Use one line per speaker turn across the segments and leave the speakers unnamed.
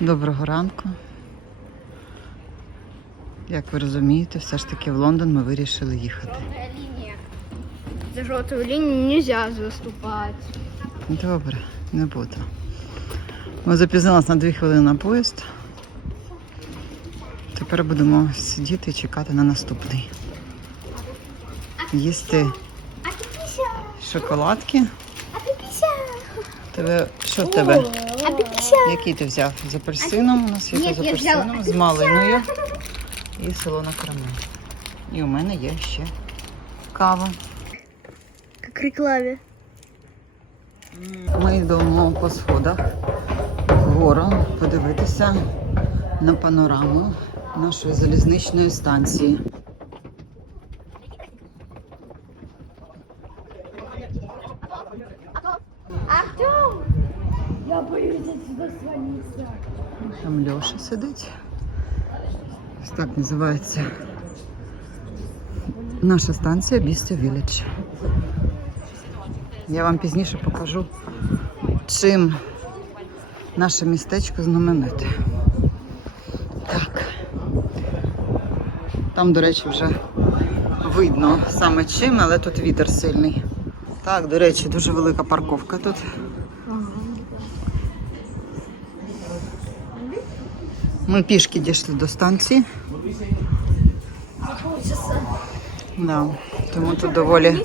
Доброго ранку. Як ви розумієте, все ж таки в Лондон ми вирішили їхати.
За желтую линию нельзя заступать.
Добре, не буду. Ми запізнилися на дві хвилини на поїзд. Тепер будемо сидіти і чекати на наступний. Їсти шоколадки. Тебе що в тебе? Який ти взяв? З апельсином? У нас є
Ні,
з апельсином, з малиною і солона карамель. І у мене є ще кава.
Как в.
Ми йдемо по сходах вгору подивитися на панораму нашої залізничної станції.
Артем! Я боюсь отсюда свалиться.
Там Льоша сидить. Так називається наша станція Бістя Village. Я вам пізніше покажу, чим наше містечко знамените. Так. Там, до речі, вже видно саме чим, але тут вітер сильний. Так, до речі, дуже велика парковка тут. Ми пішки дійшли до станції. Да, тому тут доволі,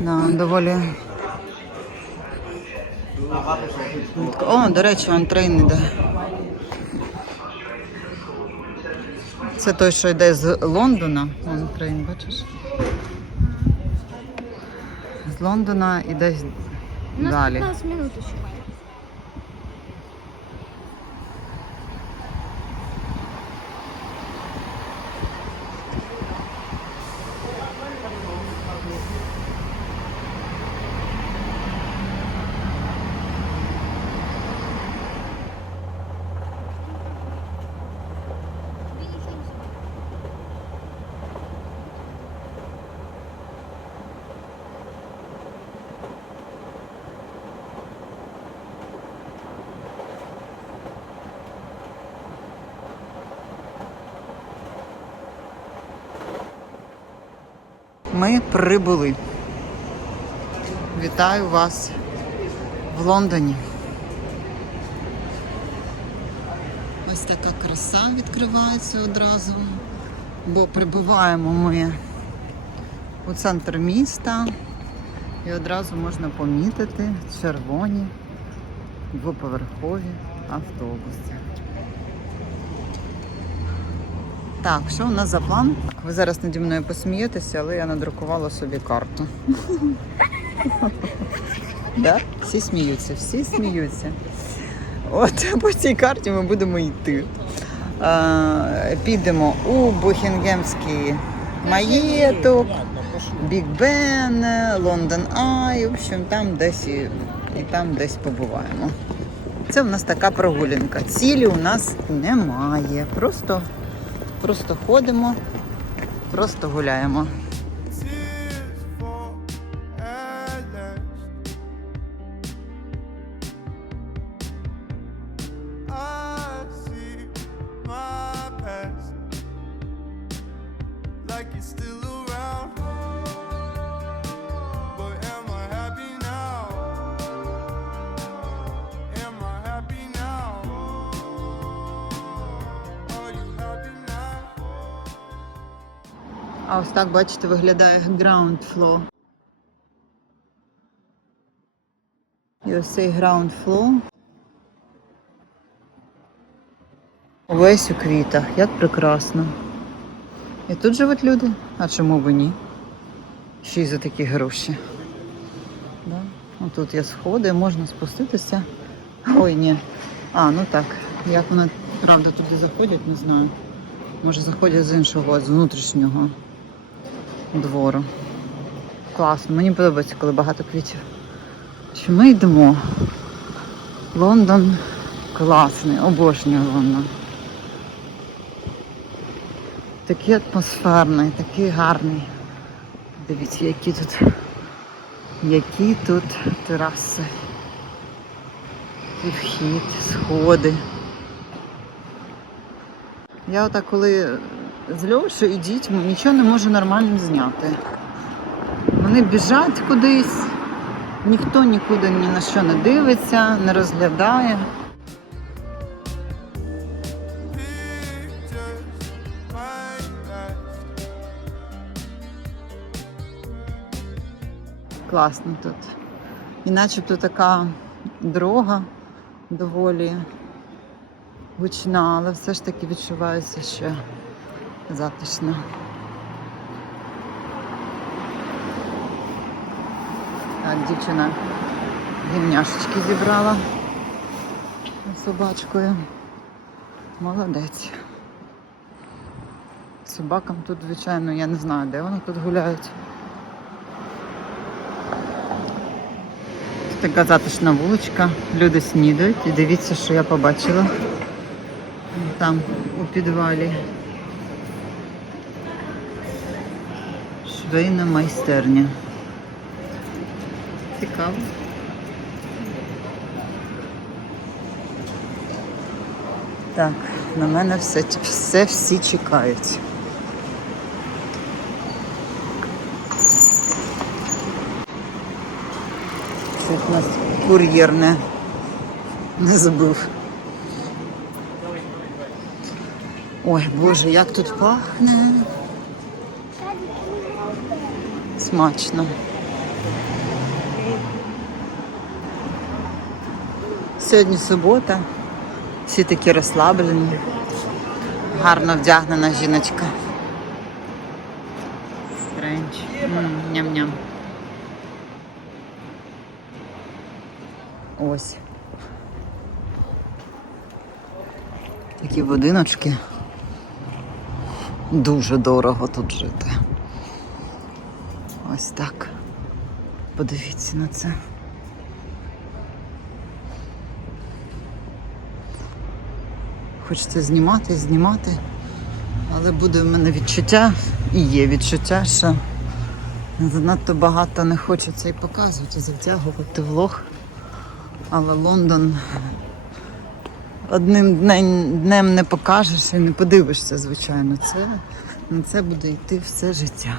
да, доволі. О, до речі, он трейн іде. Це той, що йде з Лондона. Вон трейн, бачиш? З Лондона і десь далі.
15 минут еще.
Ми прибули. Вітаю вас в Лондоні. Ось така краса відкривається одразу, бо прибуваємо ми у центр міста і одразу можна помітити червоні двоповерхові автобуси. Так, що у нас за план? Ви зараз наді мною посмієтеся, але я надрукувала собі карту. Да? Всі сміються, всі сміються. От по цій карті ми будемо йти. Підемо у Бухінгемський маєток, Біг Бен, Лондон Ай. В общем, там десь і, і там десь побуваємо. Це в нас така прогулянка. Цілі у нас немає. Просто Просто ходимо, просто гуляємо.
like it's still
А ось так, бачите, виглядає ground floor. І ось цей ground floor. Увесь у квітах, як прекрасно. І тут живуть люди. А чому б і ні? Ще й за такі гроші. Да? Отут є сходи, можна спуститися. Ой, ні. А, ну так. Як вони правда туди заходять, не знаю. Може заходять з іншого, з внутрішнього двору. Класно, мені подобається, коли багато квітів. Що ми йдемо. Лондон класний, обожнюю Лондон. Такий атмосферний, такий гарний. Дивіться, які тут, які тут тераси. І вхід, сходи. Я отак, коли з Льошею і дітьми нічого не можу нормально зняти. Вони біжать кудись, ніхто нікуди ні на що не дивиться, не розглядає. Класно тут. І начебто така дорога доволі гучна, але все ж таки відчувається ще затишно. Так, дівчина гімняшечки зібрала собачкою. Молодець. Собакам тут, звичайно, я не знаю, де вони тут гуляють. Така затишна вуличка, люди снідають і дивіться, що я побачила там у підвалі. Швейна майстерня. Цікаво. Так, на мене все, все всі чекають. Чуть нас кур'єр не, не забив. Ой, Боже, як тут пахне. Смачно. Сьогодні субота. Всі такі розслаблені. Гарно вдягнена жіночка. Френч. Ням-ням. Ось. Такі будиночки. Дуже дорого тут жити. Ось так. Подивіться на це. Хочеться знімати, знімати, але буде в мене відчуття, і є відчуття, що занадто багато не хочеться і показувати, завтягувати влог. Але Лондон одним днем, не покажеш і не подивишся, звичайно. Це, на це буде йти все життя.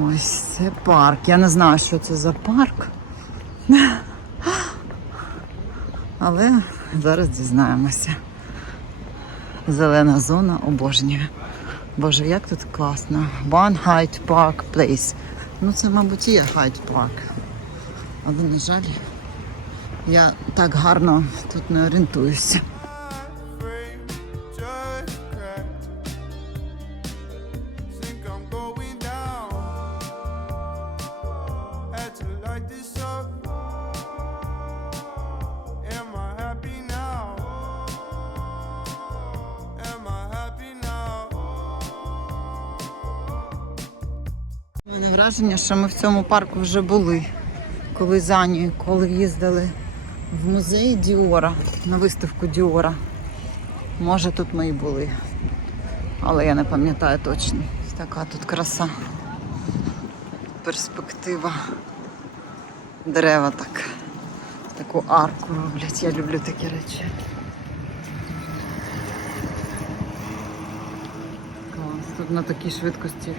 Ось це парк. Я не знаю, що це за парк. Але зараз дізнаємося. Зелена зона обожнює. Боже, як тут класно. One Hyde Park Place. Ну це, мабуть, і є Hyde Park. Але, на жаль, я так гарно тут не орієнтуюся. Враження, що ми в цьому парку вже були, коли з Анією, коли їздили в музей Діора, на виставку Діора. Може тут ми і були, але я не пам'ятаю точно. Така тут краса. Перспектива. Дерева так. Таку арку роблять. Я люблю такі речі. Тут на такій швидкості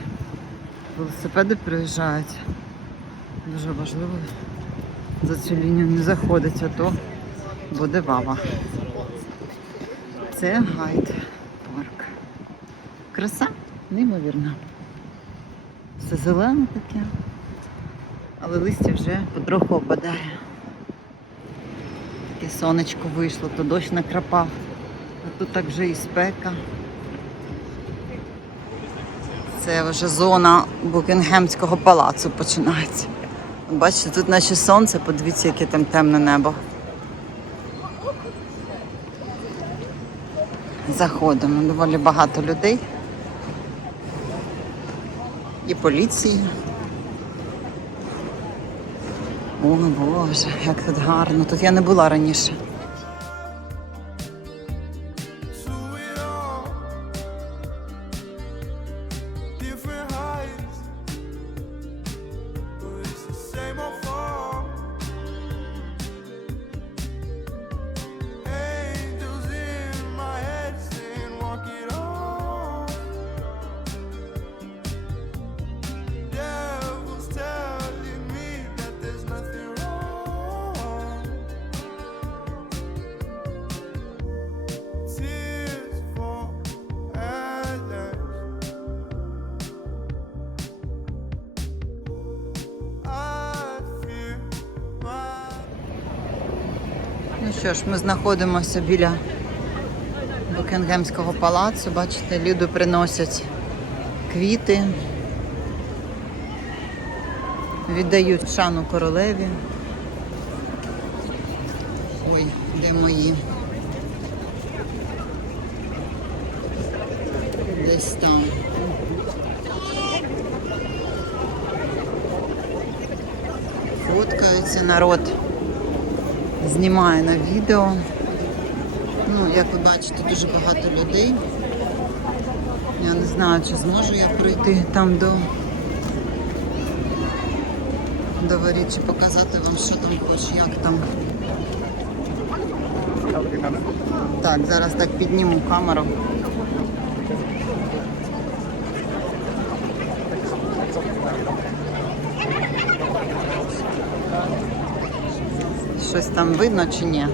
велосипеди приїжджають. Дуже важливо за цю лінію не заходить, а то буде вава. Це гайд парк. Краса, неймовірна. Все зелене таке, але листя вже потроху опадає. Таке сонечко вийшло, то дощ накрапав, а тут так вже і спека. Це вже зона Букінгемського палацу починається. Бачите, тут наче сонце, подивіться, яке там темне небо. Заходимо, доволі багато людей. І поліції. О, Боже, як тут гарно. Тут я не була раніше. Що ж, ми знаходимося біля Букінгемського палацу. Бачите, люди приносять квіти, віддають шану королеві. Ой, де мої? Десь там. Фоткаються народ. Знімає на відео. Ну, як ви бачите, дуже багато людей. Я не знаю, чи зможу я пройти там до, до воріт, чи показати вам, що там хоч, як там. Так, зараз так підніму камеру. Щось там видно чи ні?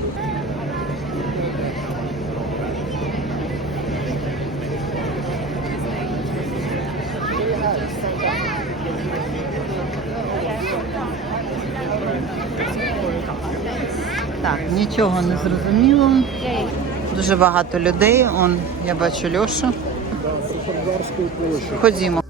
Так, нічого не зрозуміло. Дуже багато людей. Он, я бачу Льошу. Ходімо.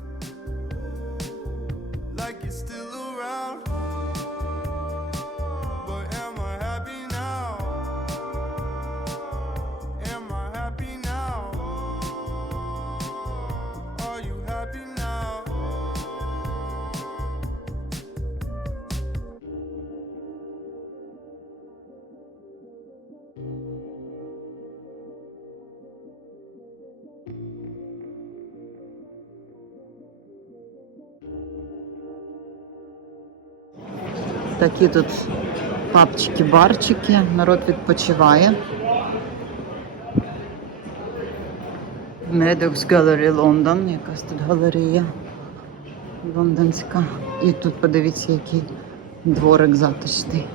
Такі тут папчики, барчики, народ відпочиває. Meadows Gallery London, якась тут галерея лондонська. І тут подивіться, який дворик затишний.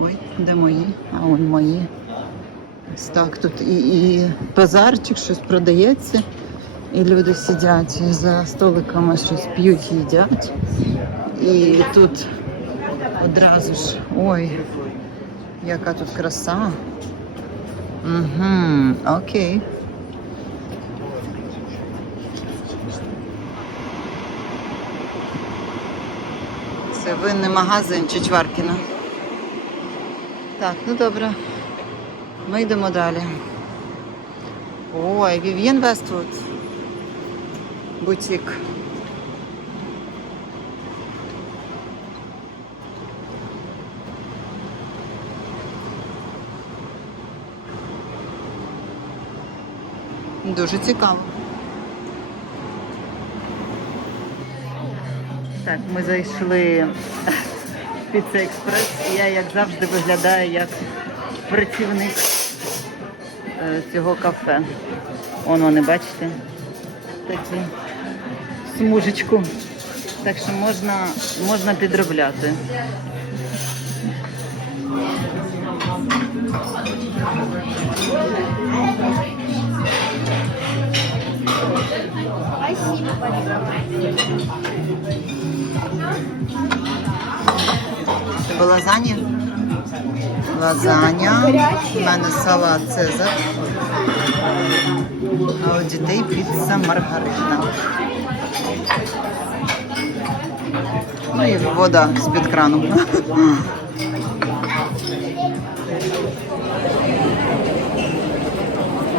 Ой, де мої? А он мої. Ось так тут і, і базарчик, щось продається. І люди сидять за столиками, щось п'ють, їдять. І тут одразу ж, ой, яка тут краса. Угу, окей. Це винний магазин Чичваркіна. Так, ну добре. Ми йдемо далі. Ой, Вів'єн Вествуд. Бутік. Дуже цікаво. Так, ми зайшли в Піца Експрес. Я, як завжди, виглядаю як працівник е, цього кафе. Он вони, бачите, такі смужечку. Так що можна, можна підробляти. Це лазанья? Лазаня. У мене салат Цезар. А у дітей піца Маргарита. Ну і вода з-під крану.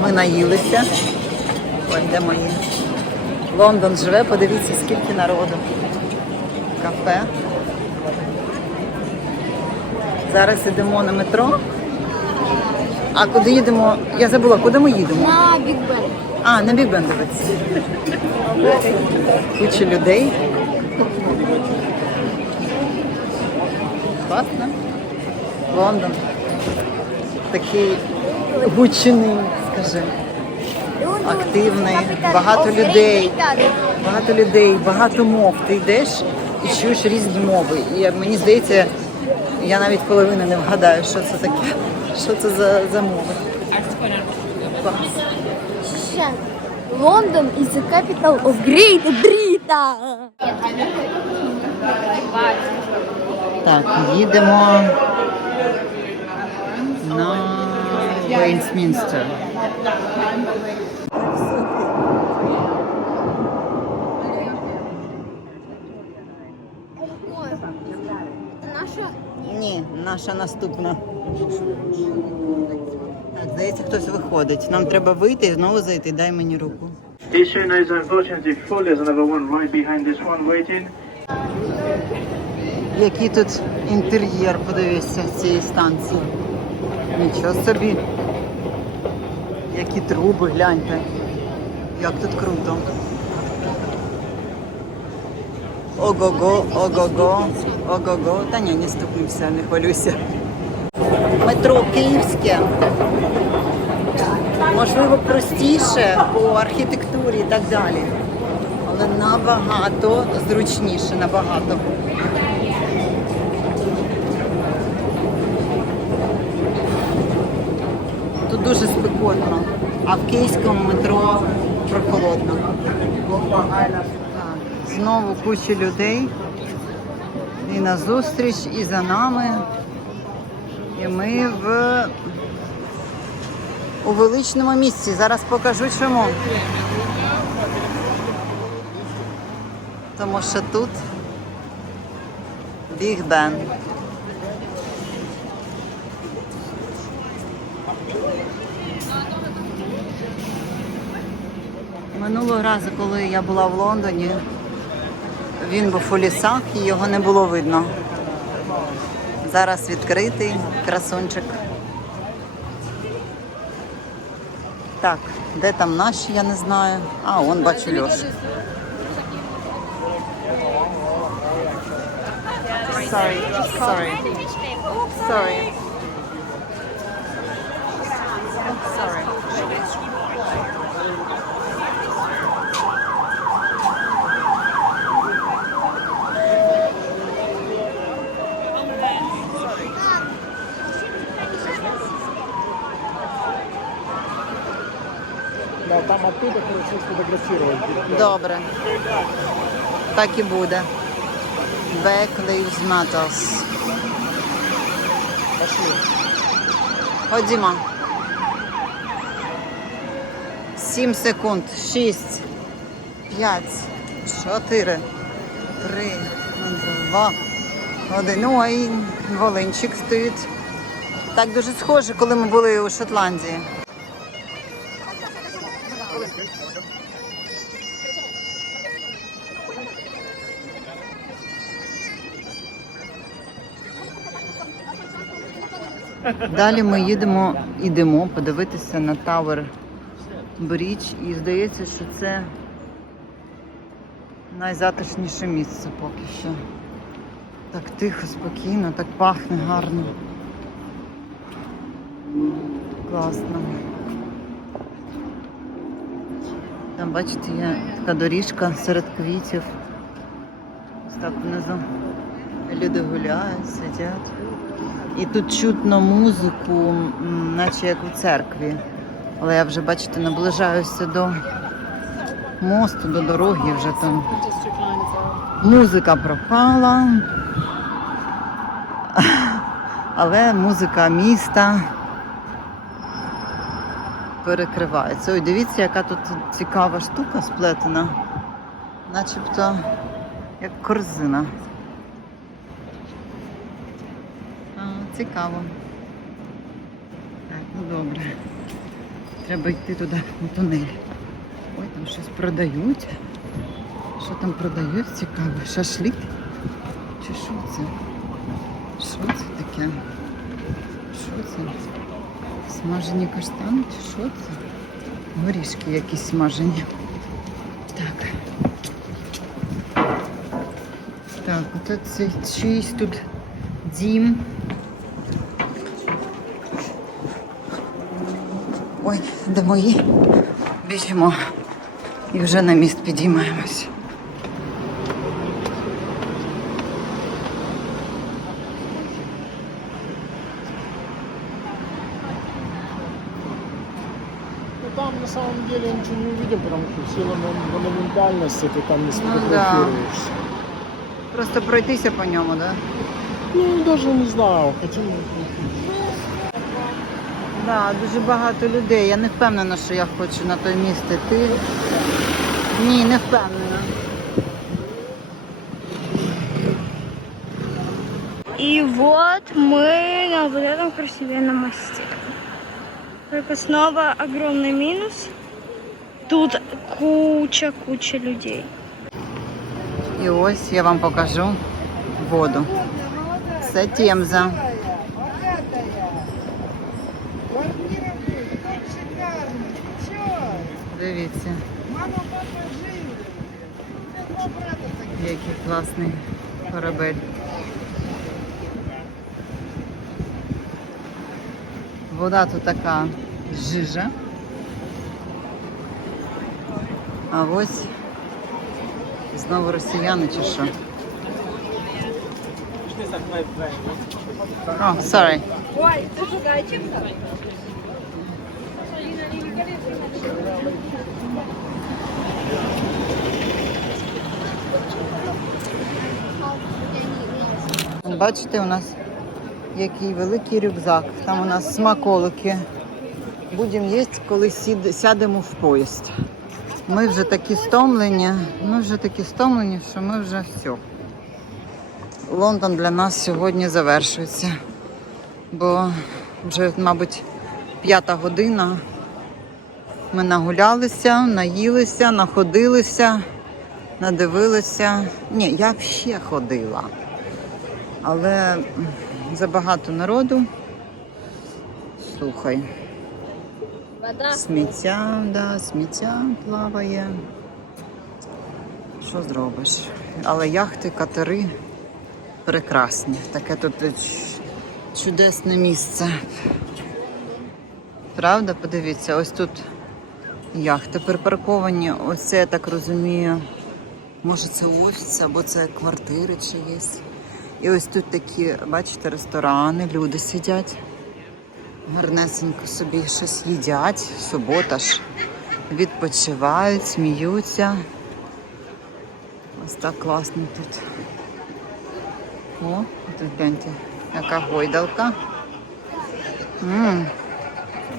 Ми наїлися. Ой, де мої? Лондон живе, подивіться, скільки народу. Кафе. Зараз йдемо на метро. А куди їдемо? Я забула, куди ми їдемо?
На Биг Бен.
А, на Бig Бен. Куча людей. Класно. Лондон. Такий гучний, скажи. Активний, багато людей. Багато людей, багато мов. Ти йдеш і чуєш різні мови. І мені здається, я навіть половини не вгадаю, що це таке, що це за, за мови. Клас.
London is the capital of Great Britain.
Так, їдемо на Вейнсмінстер.
Наша?
Ні, наша наступна. Так, здається, хтось виходить. Нам треба вийти і знову зайти. Дай мені руку.
Station is unfortunately full. There's another one right behind this one waiting.
Який тут інтер'єр, подивися, цієї станції. Нічого собі. Які труби, гляньте. Як тут круто. Ого-го, ого-го, ого-го. Та ні, не стукнувся, не хвалюся. Метро Київське. Можливо, простіше по архітектурі і так далі. Але набагато зручніше, набагато. Тут дуже спекотно, а в київському метро прохолодно. Знову куча людей. І на зустріч, і за нами. І ми в у величному місці. Зараз покажу чому. Тому що тут Біг Бен. Минулого разу, коли я була в Лондоні, він був у лісах і його не було видно. Зараз відкритий красунчик. Так, де там наші, я не знаю. А, он бачу Льош. Sorry, sorry. Sorry. Sorry.
Там оттуда хорошо сфотографировать.
Добре. Так і буде. Back Lives Matters.
Пошли.
Ходімо. Сім секунд. Шість. П'ять. Чотири. Три. Два. Один. Ой, Волинчик стоїть. Так дуже схоже, коли ми були у Шотландії. Далі ми їдемо, йдемо подивитися на Тавер Брідж. І здається, що це найзатишніше місце поки що. Так тихо, спокійно, так пахне гарно. Класно. Там, бачите, є така доріжка серед квітів. Ось так внизу. Люди гуляють, сидять. І тут чутно музику, наче як у церкві. Але я вже, бачите, наближаюся до мосту, до дороги, вже там музика пропала. Але музика міста перекривається. Ой, дивіться, яка тут цікава штука сплетена. Начебто як корзина. А, цікаво. Так, ну добре. Треба йти туди, на тунель. Ой, там щось продають. Що там продають? Цікаво. Шашлик? Чи що це? Що це таке? Що це? Смажені каштани чи що це? Горішки якісь смажені. Так. Так, от це чийсь тут дім. де мої? Біжимо. І вже на міст підіймаємось.
Ну там на самом деле ничего не увидим, потому что в силу мон- монументальности ты там не
да.
сфотографируешь.
Просто пройтися по ньому, так? Да?
Ну, даже не знаю, хотим...
Да, дуже багато людей. Я не впевнена, що я хочу на той міст іти. Ні, не впевнена.
И вот мы на вот этом красивенном мосте. Только снова огромный минус. Тут куча-куча людей.
І ось я вам покажу воду. Це Темза. Дивіться. Який класний корабель. Вода тут така жижа. А ось знову росіяни чи що? О, sorry. Бачите, у нас який великий рюкзак. Там у нас смаколики. Будемо їсти, коли сядемо в поїзд. Ми вже такі стомлені, ми вже такі стомлені, що ми вже все. Лондон для нас сьогодні завершується. Бо вже, мабуть, п'ята година. Ми нагулялися, наїлися, находилися, надивилися. Ні, я ще ходила. Але забагато народу. Слухай. Сміття, да, сміття плаває. Що зробиш? Але яхти, катери прекрасні. Таке тут чудесне місце. Правда, подивіться, ось тут яхти припарковані. Ось це, я так розумію, може це офіс або це квартири чиїсь. І ось тут такі, бачите, ресторани, люди сидять гарнесенько собі щось їдять. Субота ж відпочивають, сміються. Ось так класно тут. О, тут гляньте, яка гойдалка. м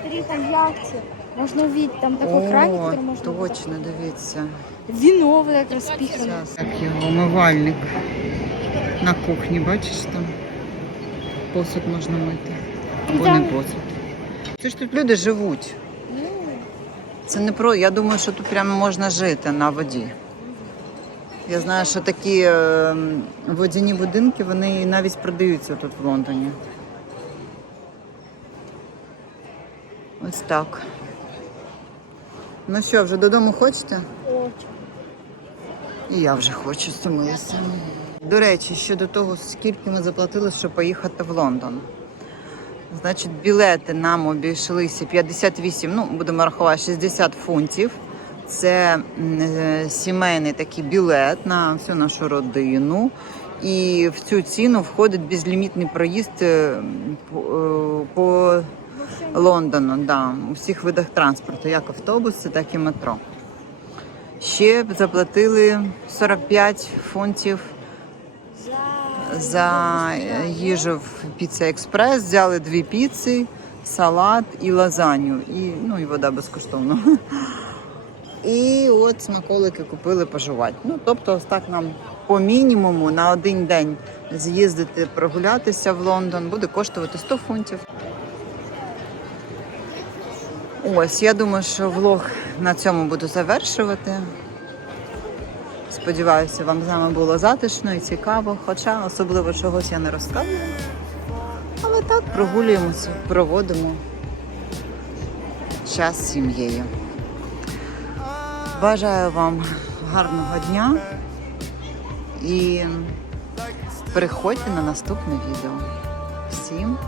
Смотри, там яхты. Можно увидеть, там такой краник, который можно...
точно, дивіться.
Вино вот это распихано.
Зараз. Як його умивальник на кухні, бачиш там? Посуд можна мити. Або не посуд. Це ж тут люди живуть. Це не про. Я думаю, що тут прямо можна жити на воді. Я знаю, що такі е, водяні будинки вони навіть продаються тут в Лондоні. Ось так. Ну що, вже додому хочете?
Очень.
І я вже хочу стомилася. До речі, щодо того, скільки ми заплатили, щоб поїхати в Лондон. Значить, білети нам обійшлися 58, ну, будемо рахувати, 60 фунтів. Це е, сімейний такий білет на всю нашу родину. І в цю ціну входить безлімітний проїзд е, по, е, по Лондону, да, у всіх видах транспорту, як автобуси, так і метро. Ще заплатили 45 фунтів за їжу в Піца Експрес. Взяли дві піци, салат і лазанью. І, ну, і вода безкоштовно. І от смаколики купили пожувати. Ну, тобто, ось так нам по мінімуму на один день з'їздити, прогулятися в Лондон буде коштувати 100 фунтів. Ось, я думаю, що влог на цьому буду завершувати. Сподіваюся, вам з нами було затишно і цікаво, хоча особливо чогось я не розказую. Але так прогулюємося, проводимо час з сім'єю. Бажаю вам гарного дня і приходьте на наступне відео. Всім